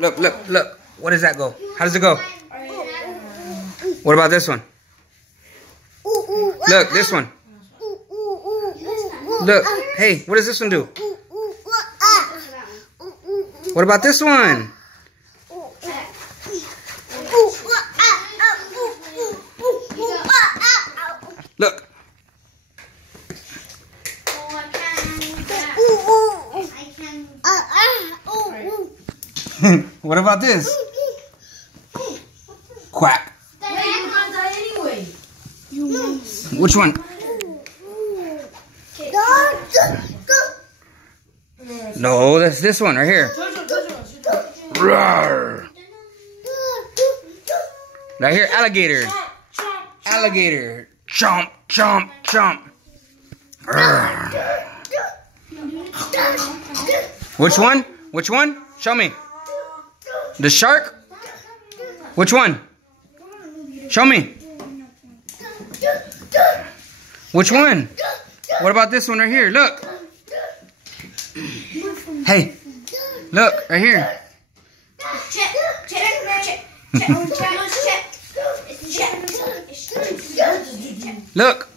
Look, look, look. What does that go? How does it go? What about this one? Look, this one. Look. Hey, what does this one do? What about this one? Look. What about this? Quack. Which one? No, that's this one right here. Roar. Right here, alligator. Alligator. Chomp, chomp, chomp. Roar. Which one? Which one? Show me. The shark? Which one? Show me. Which one? What about this one right here? Look. Hey. Look, right here. Look.